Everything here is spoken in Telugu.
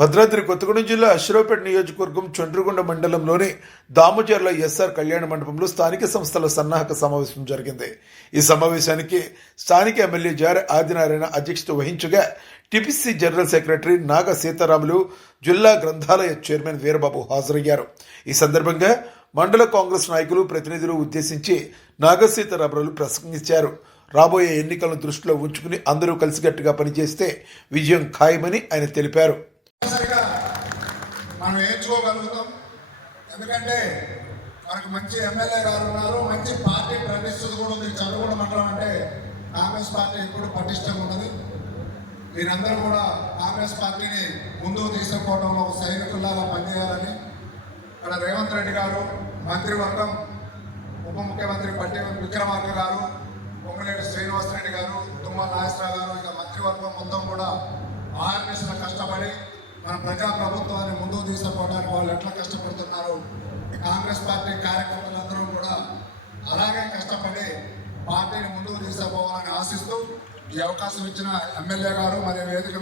భద్రాద్రి కొత్తగూడెం జిల్లా అశ్వరావుపేట నియోజకవర్గం చండ్రగొండ మండలంలోని దామచర్ల ఎస్ఆర్ కళ్యాణ మండపంలో స్థానిక సంస్థల సన్నాహక సమావేశం జరిగింది. ఈ సమావేశానికి స్థానిక ఎమ్మెల్యే జారె ఆదినారాయణ అధ్యక్షత వహించగా టిపిసి జనరల్ సెక్రటరీ నాగ సీతారాములు, జిల్లా గ్రంథాలయ చైర్మన్ వీరబాబు హాజరయ్యారు. ఈ సందర్భంగా మండల కాంగ్రెస్ నాయకులు, ప్రతినిధులు ఉద్దేశించి నాగ సీతారాములు ప్రసంగించారు. రాబోయే ఎన్నికలను దృష్టిలో ఉంచుకుని అందరూ కలిసికట్టుగా పనిచేస్తే విజయం ఖాయమని ఆయన తెలిపారు. మనం ఎంచుకోగలుగుతాం. ఎందుకంటే మనకు మంచి ఎమ్మెల్యే గారు ఉన్నారు, మంచి పార్టీ ప్రతిష్టత కూడా ఉంది. చంద్రగొండ మండలం అంటే కాంగ్రెస్ పార్టీ ఎప్పుడు పటిష్టంగా ఉన్నది. మీరందరూ కూడా కాంగ్రెస్ పార్టీని ముందుకు తీసుకుపోవడంలో సైనికుల్లాగా పనిచేయాలని ఇక్కడ రేవంత్ రెడ్డి గారు, మంత్రివర్గం, ఉప ముఖ్యమంత్రి పట్టి విక్రమార్క గారు, పొంగులేటి శ్రీనివాసరెడ్డి గారు, తుమ్మల నాగేశ్వరరావు గారు, ఇక మంత్రివర్గం మొత్తం కూడా ఆర్ఎస్ఎస్లో కష్టపడి మన ప్రజా ప్రభుత్వాన్ని ముందుకు తీసుకుపోవడానికి వాళ్ళు ఎట్లా కష్టపడుతున్నారు, కాంగ్రెస్ పార్టీ కార్యకర్తలందరూ కూడా అలాగే కష్టపడి పార్టీని ముందుకు తీసుకుపోవాలని ఆశిస్తూ ఈ అవకాశం ఇచ్చిన ఎమ్మెల్యే గారు మరియు వేదిక